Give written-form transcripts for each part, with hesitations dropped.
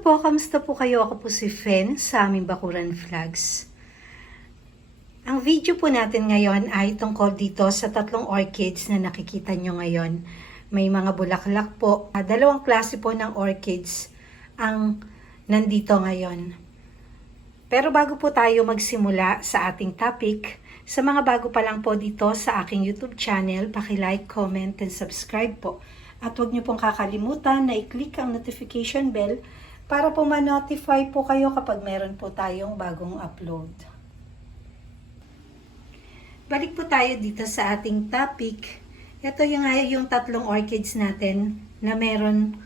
Hello po, kamusta po kayo? Ako po si Fen sa aming Bakuran Vlogs. Ang video po natin ngayon ay tungkol dito sa tatlong orchids na nakikita nyo ngayon. May mga bulaklak po. Dalawang klase po ng orchids ang nandito ngayon. Pero bago po tayo magsimula sa ating topic, sa mga bago pa lang po dito sa aking YouTube channel, paki-like, comment, and subscribe po. At huwag niyo pong kakalimutan na i-click ang notification bell para po ma-notify po kayo kapag meron po tayong bagong upload. Balik po tayo dito sa ating topic. Ito yung tatlong orchids natin na meron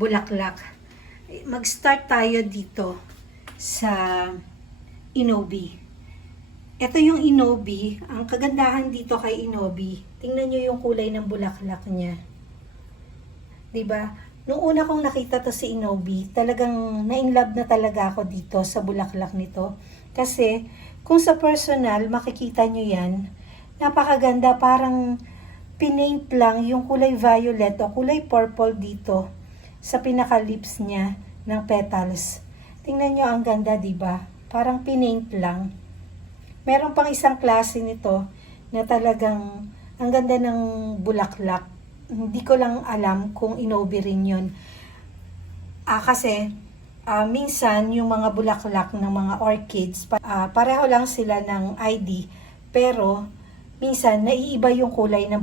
bulaklak. Mag-start tayo dito sa Inobi. Ito yung Inobi. Ang kagandahan dito kay Inobi, tingnan nyo yung kulay ng bulaklak niya. Diba? Nung una kong nakita to si Inobi, talagang na-inlove na talaga ako dito sa bulaklak nito. Kasi, kung sa personal, makikita nyo yan, napakaganda, parang pinaint lang yung kulay violet o kulay purple dito sa pinaka-lips niya ng petals. Tingnan nyo, ang ganda, diba? Parang pinaint lang. Meron pang isang klase nito na talagang ang ganda ng bulaklak. Hindi ko lang alam kung Inobi rin yun. Kasi minsan yung mga bulaklak ng mga orchids, pareho lang sila ng ID, pero minsan naiiba yung kulay ng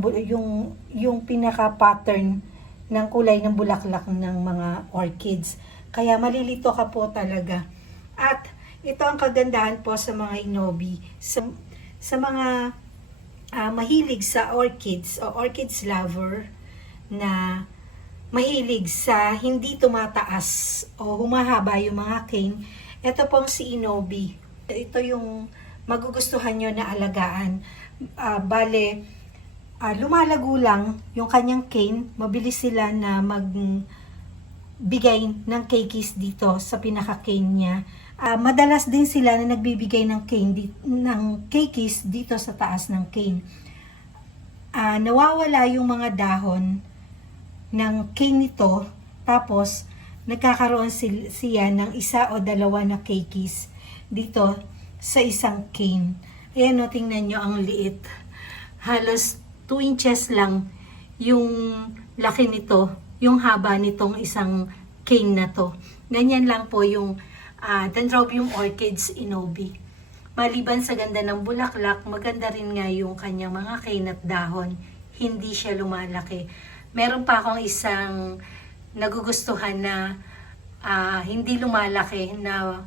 yung pinaka-pattern ng kulay ng bulaklak ng mga orchids. Kaya malilito ka po talaga. At ito ang kagandahan po sa mga Inobi. Sa mga mahilig sa orchids o orchids lover na mahilig sa hindi tumataas o humahaba yung mga cane, ito pong si Inobi. Ito yung magugustuhan nyo na alagaan. Lumalago lang yung kanyang cane, mabilis sila na magbigay ng keikis dito sa pinaka-cane niya. Madalas din sila na nagbibigay ng keikis dito sa taas ng cane. Nawawala yung mga dahon ng cane nito, tapos nagkakaroon siya ng isa o dalawa na keikis dito sa isang cane. Ayan o, tingnan nyo ang liit. Halos 2 inches lang yung laki nito, yung haba nitong isang cane na to. Ganyan lang po yung Dendrobium orchids Inobi. Maliban sa ganda ng bulaklak, maganda rin nga yung kanyang mga cane at dahon. Hindi siya lumalaki. Meron pa akong isang nagugustuhan na hindi lumalaki na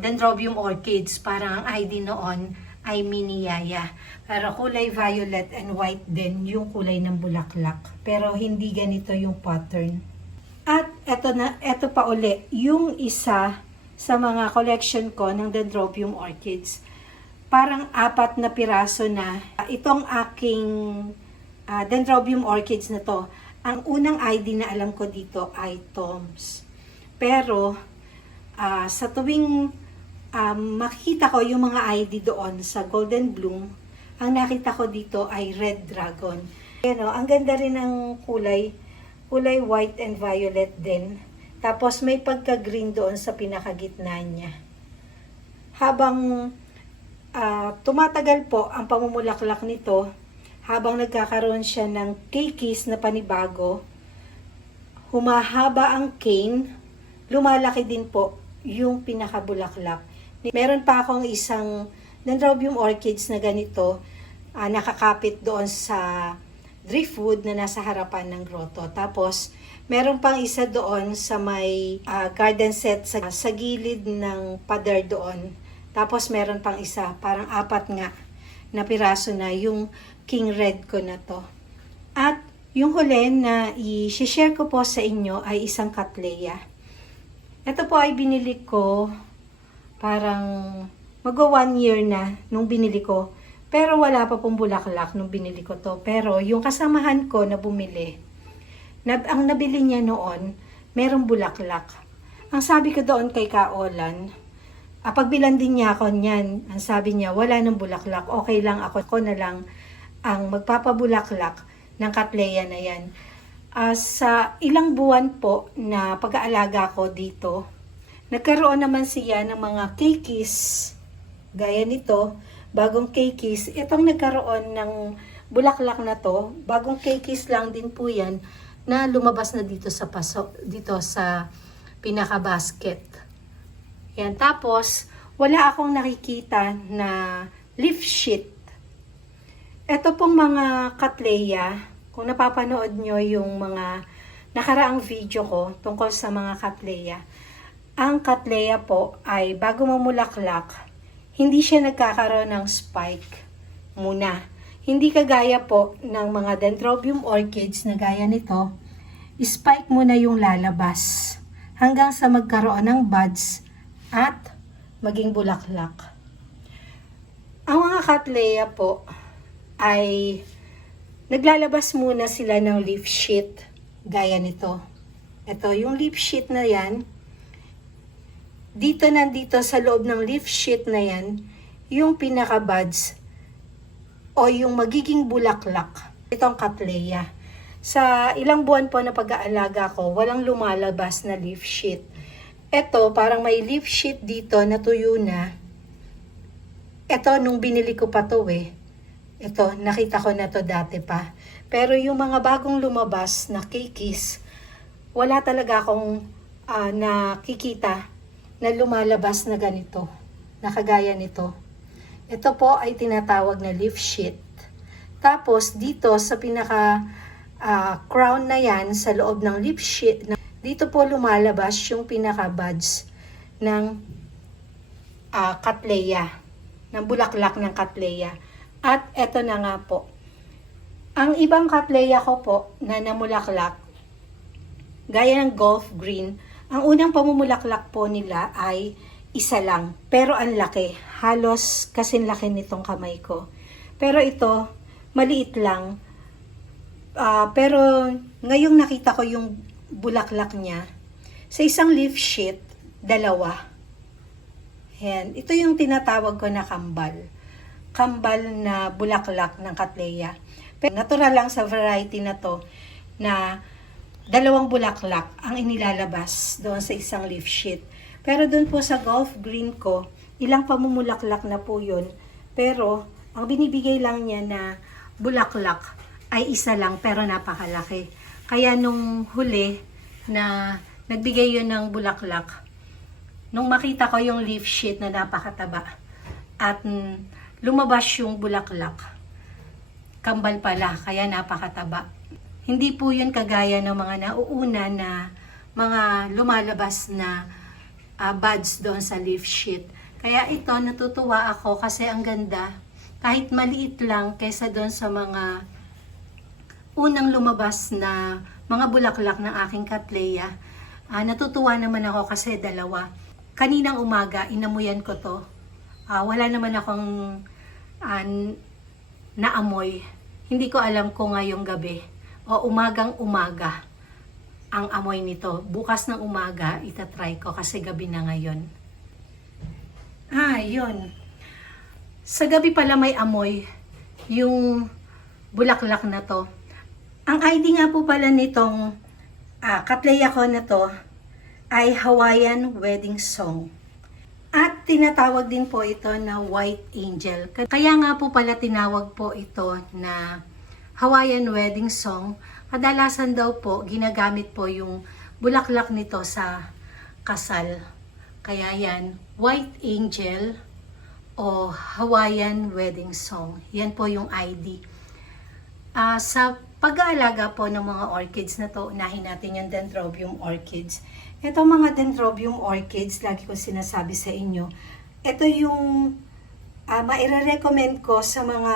Dendrobium orchids. Parang ang ID noon ay mini yaya. Pero kulay violet and white din yung kulay ng bulaklak. Pero hindi ganito yung pattern. At eto pa uli, yung isa sa mga collection ko ng Dendrobium orchids. Parang 4 na piraso na itong aking Dendrobium orchids na to. Ang unang ID na alam ko dito ay Toms. Pero sa tuwing makikita ko yung mga ID doon sa Golden Bloom, ang nakita ko dito ay Red Dragon. Ayan, ang ganda rin ng kulay white and violet din. Tapos may pagka-green doon sa pinakagitna niya. Habang tumatagal po ang pamumulaklak nito, habang nagkakaroon siya ng keikis na panibago, humahaba ang cane, lumalaki din po yung pinakabulaklak. Meron pa akong isang Dendrobium orchids na ganito, nakakapit doon sa driftwood na nasa harapan ng grotto. Tapos, meron pang isa doon sa may garden set sa gilid ng pader doon. Tapos meron pang isa, parang 4 nga na piraso na yung King Red ko na to. At yung huli na i-share ko po sa inyo ay isang Cattleya. Ito po ay binili ko parang mag-1 year na nung binili ko. Pero wala pa pong bulaklak nung binili ko to. Pero yung kasamahan ko na bumili, ang nabili niya noon, merong bulaklak. Ang sabi ko doon kay Kaolan, pagbilan din niya ako niyan, ang sabi niya, wala nang bulaklak, okay lang ako na lang ang magpapabulaklak ng Cattleya na yan. Sa ilang buwan po na pag-aalaga ko dito, nagkaroon naman siya ng mga keikis, gaya nito, bagong keikis. Itong nagkaroon ng bulaklak na to, bagong keikis lang din po yan, na lumabas na dito sa dito sa pinaka-basket. Yan, tapos, wala akong nakikita na leaf sheet. Ito pong mga Cattleya, kung napapanood nyo yung mga nakaraang video ko tungkol sa mga Cattleya, ang Cattleya po ay bago mamulaklak, hindi siya nagkakaroon ng spike muna. Hindi kagaya po ng mga Dendrobium orchids na gaya nito, spike muna yung lalabas hanggang sa magkaroon ng buds at maging bulaklak. Ang mga Cattleya po ay naglalabas muna sila ng leaf sheet gaya nito. Ito, yung leaf sheet na yan, nandito sa loob ng leaf sheet na yan, yung pinaka-buds o yung magiging bulaklak. Itong Cattleya. Sa ilang buwan po na pag-aalaga ko, walang lumalabas na leaf sheet. Ito, parang may leaf sheet dito na tuyo na. Ito, nung binili ko pa to Ito, nakita ko na to dati pa. Pero yung mga bagong lumabas na keikis, wala talaga akong nakikita na lumalabas na ganito, nakagaya nito. Ito po ay tinatawag na leaf sheet. Tapos dito sa pinaka crown na yan, sa loob ng leaf sheet, dito po lumalabas yung pinaka buds ng Cattleya, ng bulaklak ng Cattleya. At eto na nga po. Ang ibang Cattleya ko po na namulaklak, gaya ng Gulf Green, ang unang pamumulaklak po nila ay isa lang. Pero ang laki. Halos kasing laki nitong kamay ko. Pero ito, maliit lang. Pero ngayong nakita ko yung bulaklak niya, sa isang leaf sheet, 2. Ayan. Ito yung tinatawag ko na kambal. Kambal na bulaklak ng Cattleya. Pero natural lang sa variety na to na 2 bulaklak ang inilalabas doon sa isang leaf sheet. Pero doon po sa Gulf Green ko, ilang pamumulaklak na po yun. Pero ang binibigay lang niya na bulaklak ay isa lang pero napakalaki. Kaya nung huli na nagbigay yun ng bulaklak, nung makita ko yung leaf sheet na napakataba at lumabas yung bulaklak, kambal pala, kaya napakataba. Hindi po yun kagaya ng mga nauuna na mga lumalabas na buds doon sa leaf sheet. Kaya ito, natutuwa ako kasi ang ganda. Kahit maliit lang kaysa doon sa mga unang lumabas na mga bulaklak ng aking Cattleya. Natutuwa naman ako kasi 2. Kaninang umaga, inamuyan ko to. Wala naman akong naamoy. Hindi ko alam kung ngayong gabi o umagang umaga ang amoy nito. Bukas ng umaga, itatry ko kasi gabi na ngayon. Yun. Sa gabi pala may amoy yung bulaklak na to. Ang ID nga po pala nitong Cattleya ko na to ay Hawaiian Wedding Song. At tinatawag din po ito na White Angel. Kaya nga po pala tinawag po ito na Hawaiian Wedding Song. Kadalasan daw po ginagamit po yung bulaklak nito sa kasal. Kaya yan, White Angel o Hawaiian Wedding Song. Yan po yung ID. Sa pag-aalaga po ng mga orchids na to, unahin natin yung Dendrobium orchids. Ito mga Dendrobium orchids, lagi ko sinasabi sa inyo, ito yung maire-recommend ko sa mga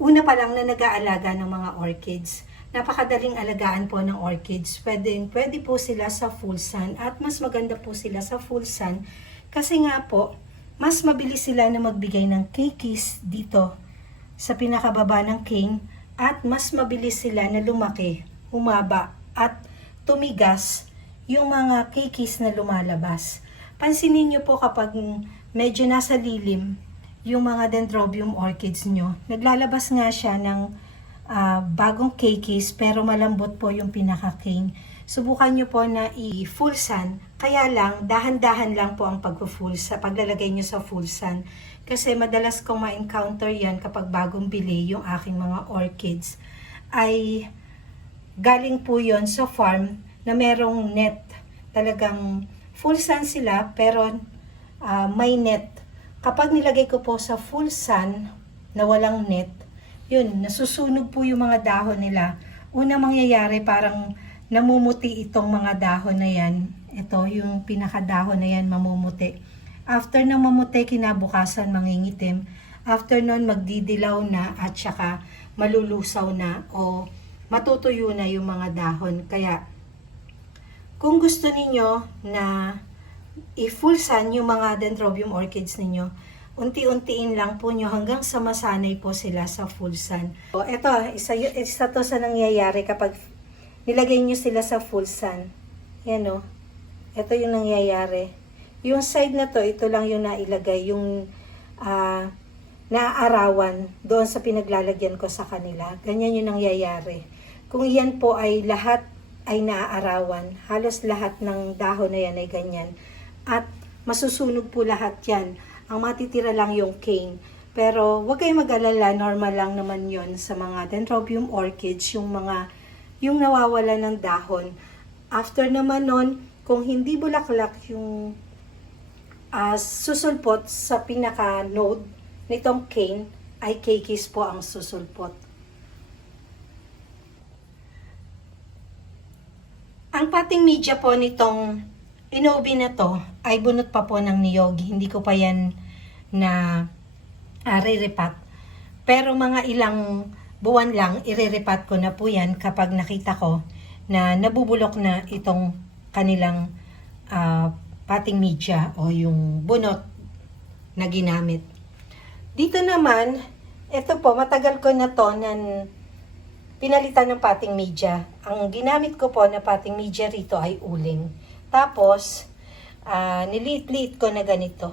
una pa lang na nag-aalaga ng mga orchids. Napakadaling alagaan po ng orchids. Pwede po sila sa full sun at mas maganda po sila sa full sun kasi nga po, mas mabilis sila na magbigay ng keikis dito sa pinakababa ng king at mas mabilis sila na lumaki, humaba at tumigas yung mga keikis na lumalabas. Pansinin nyo po kapag medyo nasa lilim yung mga Dendrobium orchids nyo, naglalabas nga siya ng bagong keikis pero malambot po yung pinaka-king. Subukan nyo po na i-full sun. Kaya lang, dahan-dahan lang po ang pag-full sun, paglalagay nyo sa full sun. Kasi madalas kong ma-encounter yan kapag bagong bili yung aking mga orchids. Ay galing po yon sa farm na merong net. Talagang full sun sila pero may net. Kapag nilagay ko po sa full sun na walang net, yun, nasusunog po yung mga dahon nila. Una mangyayari, parang namumuti itong mga dahon na yan. Ito, yung pinakadahon na yan, mamumuti. After nang mamuti, kinabukasan mangingitim. After nun, magdidilaw na at saka malulusaw na o matutuyo na yung mga dahon. Kaya, kung gusto ninyo na i-full sun yung mga Dendrobium orchids ninyo, unti-untiin lang po nyo hanggang sa masanay po sila sa full sun. So, ito, isa to sa nangyayari kapag nilagay nyo sila sa full sun. Yan o. Ito yung nangyayari. Yung side na to, ito lang yung nailagay, yung naaarawan doon sa pinaglalagyan ko sa kanila. Ganyan yung nangyayari. Kung yan po ay lahat ay naaarawan, halos lahat ng dahon na yan ay ganyan. At masusunog po lahat yan. Ang matitira lang yung cane. Pero huwag kayong mag-alala, normal lang naman yon sa mga Dendrobium orchids, yung nawawala ng dahon. After naman nun, kung hindi bulaklak yung susulpot sa pinaka-node nitong cane, ay keikis po ang susulpot. Ang potting media po nitong Inobi na to ay bunot pa po ng niyog. Hindi ko pa yan na re-repat. Pero mga ilang buwan lang, ire-repat ko na po yan kapag nakita ko na nabubulok na itong kanilang potting media o yung bunot na ginamit. Dito naman, ito po, matagal ko na to pinalitan ng potting media. Ang ginamit ko po na potting media rito ay uling. Tapos, niliit-liit ko na ganito.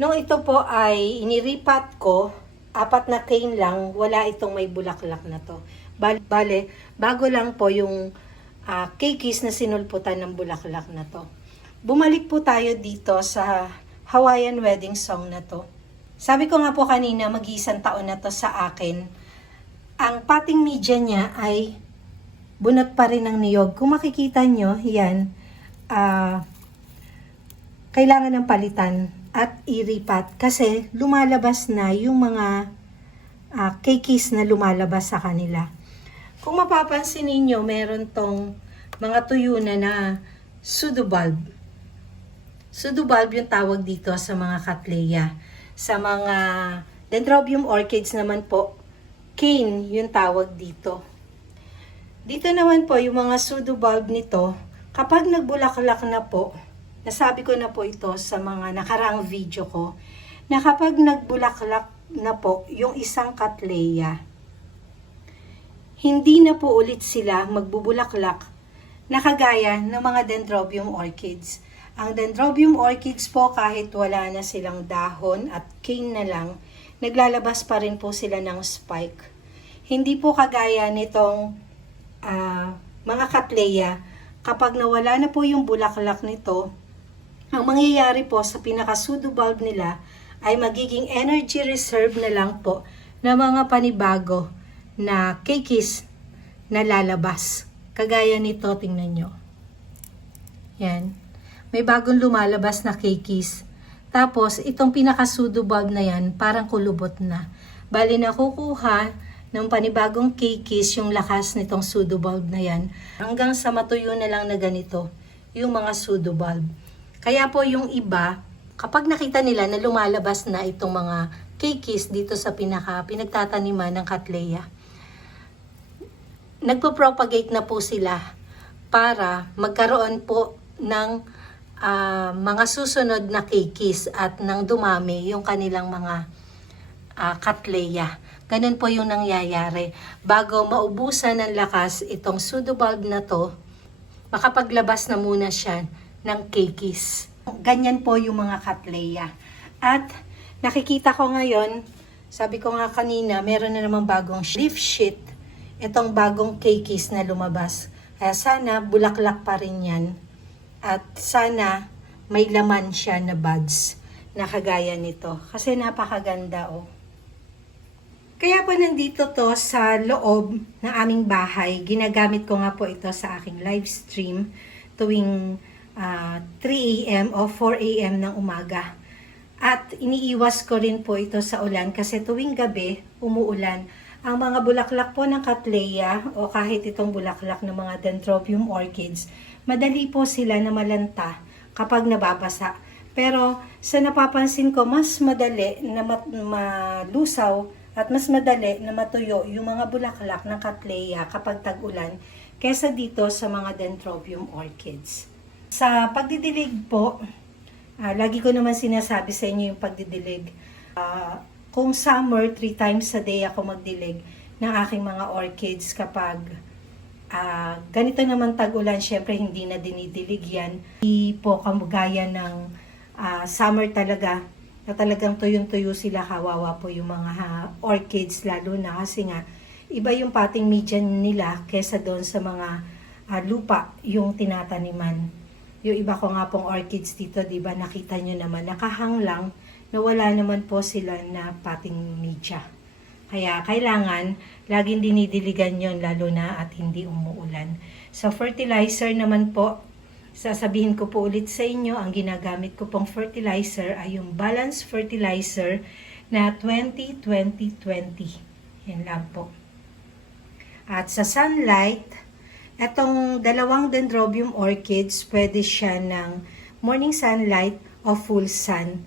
Nung ito po ay iniripat ko, 4 na cane lang, wala itong may bulaklak na to. Bale, bago lang po yung keikis na sinulputan ng bulaklak na to. Bumalik po tayo dito sa Hawaiian wedding song na to. Sabi ko nga po kanina, mag-iisang taon na to sa akin. Ang potting media niya ay bunot pa rin ng niyog. Kung makikita nyo, yan, kailangan ng palitan at iripat kasi lumalabas na yung mga keikis na lumalabas sa kanila. Kung mapapansin ninyo, meron tong mga tuyo na pseudobulb. Pseudobulb yung tawag dito sa mga Cattleya. Sa mga Dendrobium orchids naman po, cane yung tawag dito. Dito naman po, yung mga pseudobulb nito, kapag nagbulaklak na po, nasabi ko na po ito sa mga nakaraang video ko, na kapag nagbulaklak na po yung isang Cattleya, hindi na po ulit sila magbubulaklak na kagaya ng mga Dendrobium orchids. Ang Dendrobium orchids po kahit wala na silang dahon at cane na lang, naglalabas pa rin po sila ng spike. Hindi po kagaya nitong mga Cattleya. Kapag nawala na po yung bulaklak nito, ang mangyayari po sa pinaka-pseudobulb nila ay magiging energy reserve na lang po na mga panibago na keikis na lalabas. Kagaya nito, tingnan nyo. Yan. May bagong lumalabas na keikis. Tapos, itong pinaka-pseudobulb na yan, parang kulubot na. Bali, nakukuha ng panibagong keikis yung lakas nitong pseudobulb na yan. Hanggang sa matuyo na lang na ganito, yung mga pseudobulb. Kaya po yung iba, kapag nakita nila na lumalabas na itong mga keikis dito sa pinagtataniman ng Cattleya, nagpo-propagate na po sila para magkaroon po ng mga susunod na keikis at nang dumami yung kanilang mga Cattleya. Ganun po yung nangyayari. Bago maubusan ng lakas itong pseudobulb na to, makapaglabas na muna siya ng keikis. Ganyan po yung mga Cattleya. At nakikita ko ngayon, sabi ko nga kanina, meron na namang bagong leaf sheet itong bagong keikis na lumabas. Kaya sana bulaklak pa rin yan. At sana may laman siya na buds na kagaya nito. Kasi napakaganda oh. Kaya po nandito to sa loob ng aming bahay. Ginagamit ko nga po ito sa aking live stream tuwing 3 a.m. o 4 a.m. ng umaga. At iniiwas ko rin po ito sa ulan kasi tuwing gabi umuulan. Ang mga bulaklak po ng Cattleya o kahit itong bulaklak ng mga Dendrobium orchids, madali po sila na malanta kapag nababasa. Pero sa napapansin ko, mas madali na malusaw at mas madali na matuyo yung mga bulaklak ng Cattleya kapag tag-ulan kesa dito sa mga Dendrobium orchids. Sa pagdidilig po, lagi ko naman sinasabi sa inyo yung pagdidilig. Kung summer, 3 times a day ako magdilig ng aking mga orchids kapag ganito naman tag-ulan, syempre hindi na dinidilig yan. Hindi po kamugaya ng summer talaga na talagang tuyong-tuyo sila, kawawa po yung mga orchids lalo na kasi nga iba yung potting media nila kesa doon sa mga lupa yung tinataniman. Yung iba ko nga pong orchids dito, di ba nakita nyo naman, nakahang lang na wala naman po sila na potting media. Kaya kailangan laging dinidiligan yon lalo na at hindi umuulan. Sa fertilizer naman po, sasabihin ko po ulit sa inyo, ang ginagamit ko pong fertilizer ay yung balanced fertilizer na 20-20-20. Yan lang po. At sa sunlight, etong dalawang Dendrobium orchids, pwede siya ng morning sunlight o full sun.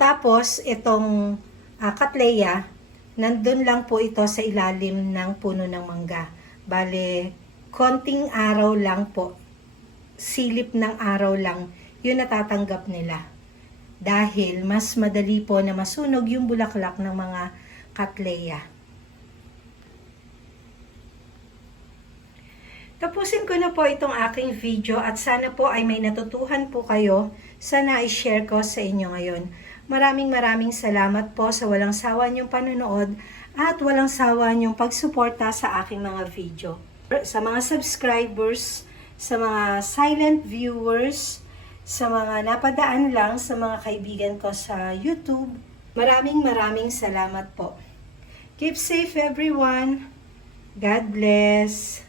Tapos, itong Cattleya, nandun lang po ito sa ilalim ng puno ng mangga. Bale, konting araw lang po, silip ng araw lang, yun natatanggap nila. Dahil mas madali po na masunog yung bulaklak ng mga Cattleya. Tapusin ko na po itong aking video at sana po ay may natutuhan po kayo sa na-share ko sa inyo ngayon. Maraming salamat po sa walang sawa niyong panonood at walang sawa niyong pagsuporta sa aking mga video. Sa mga subscribers, sa mga silent viewers, sa mga napadaan lang, sa mga kaibigan ko sa YouTube, maraming salamat po. Keep safe everyone. God bless.